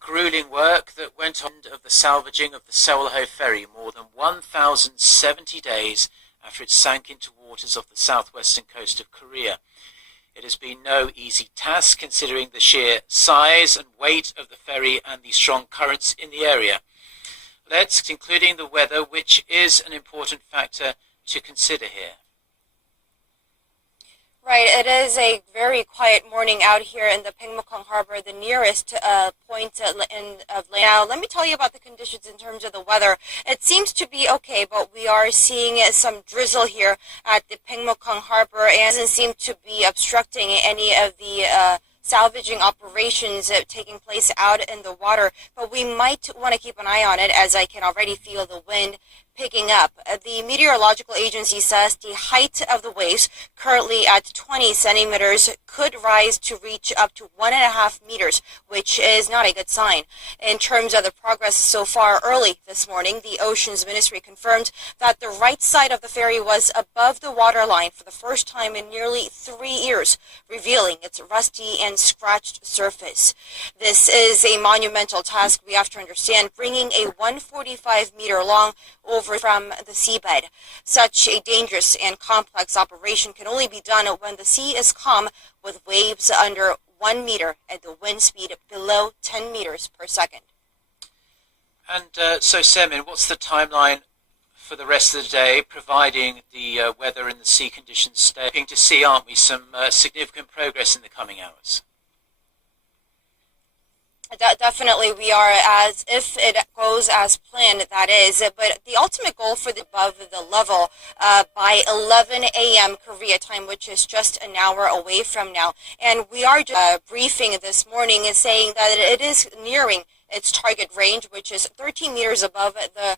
grueling work that went on of the salvaging of the Sewol-ho ferry more than 1,070 days after it sank into waters off the southwestern coast of Korea. It has been no easy task considering the sheer size and weight of the ferry and the strong currents in the area. Including the weather, which is an important factor to consider here. Right, it is a very quiet morning out here in the Pyeongmokgung Harbor, the nearest point of land. Now, let me tell you about the conditions in terms of the weather. It seems to be okay, but we are seeing some drizzle here at the Pyeongmokgung Harbor, and it doesn't seem to be obstructing any of the salvaging operations taking place out in the water, but we might want to keep an eye on it, as I can already feel the wind picking up. The meteorological agency says the height of the waves, currently at 20 centimeters, could rise to reach up to 1.5 meters, which is not a good sign. In terms of the progress so far, early this morning, the Oceans Ministry confirmed that the right side of the ferry was above the waterline for the first time in nearly 3 years, revealing its rusty and scratched surface. This is a monumental task, we have to understand, bringing a 145-meter long over from the seabed. Such a dangerous and complex operation can only be done when the sea is calm, with waves under 1 meter and the wind speed below 10 meters per second. And so, Semin, what's the timeline for the rest of the day, providing the weather and the sea conditions stay? Hoping to see, aren't we, some significant progress in the coming hours? Definitely, we are, as if it goes as planned, that is. But the ultimate goal for the above the level by 11 a.m. Korea time, which is just an hour away from now. And we are briefing this morning is saying that it is nearing its target range, which is 13 meters above the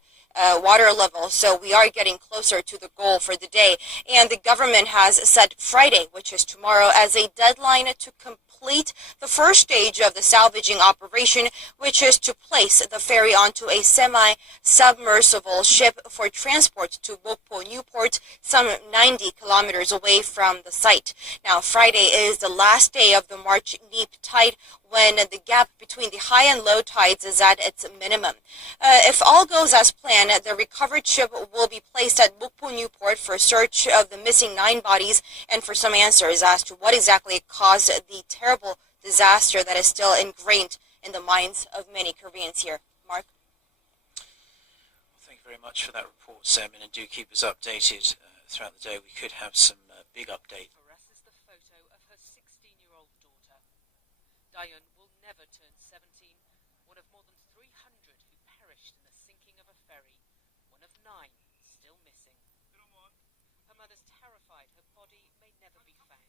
water level. So we are getting closer to the goal for the day. And the government has set Friday, which is tomorrow, as a deadline to complete the first stage of the salvaging operation, which is to place the ferry onto a semi-submersible ship for transport to Mokpo Newport, some 90 kilometers away from the site. Now, Friday is the last day of the March neap tide, when the gap between the high and low tides is at its minimum. If all goes as planned, the recovered ship will be placed at Mokpo Newport for search of the missing 9 bodies and for some answers as to what exactly caused the terrible disaster that is still ingrained in the minds of many Koreans here. Mark? Well, thank you very much for that report, Semin, and do keep us updated throughout the day. We could have some big updates. Daeun will never turn 17, one of more than 300 who perished in the sinking of a ferry, one of 9 still missing. Her mother's terrified her body may never be found.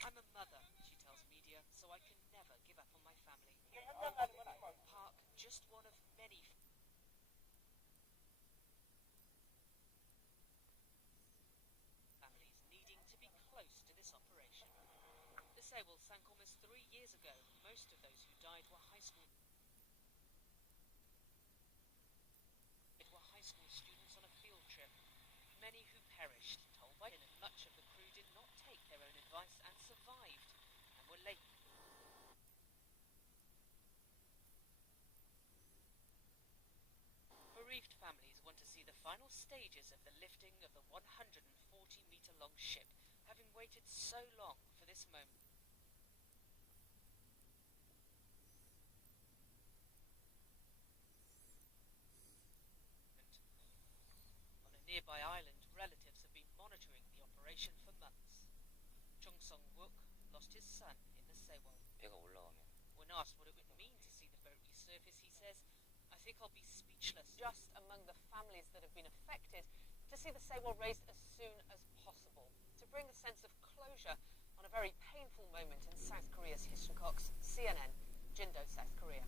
I'm a mother, she tells media, so I can never give up on my family. Park, just one of many families needing to be close to this operation. The Sewol sank almost 3 years ago. Most of those who died were high school students on a field trip. Many who perished, told by and much of the crew did not take their own advice and survived, and were late. Bereaved families want to see the final stages of the lifting of the 140-meter-long ship, having waited so long for this moment. On a nearby island, relatives have been monitoring the operation for months. Chung Sung-wook lost his son in the Sewol. When asked what it would mean to see the boat resurface, he says, "I think I'll be speechless." Just among the families that have been affected, to see the Sewol raised as soon as possible, to bring a sense of closure on a very painful moment in South Korea's history. Cox, CNN, Jindo, South Korea.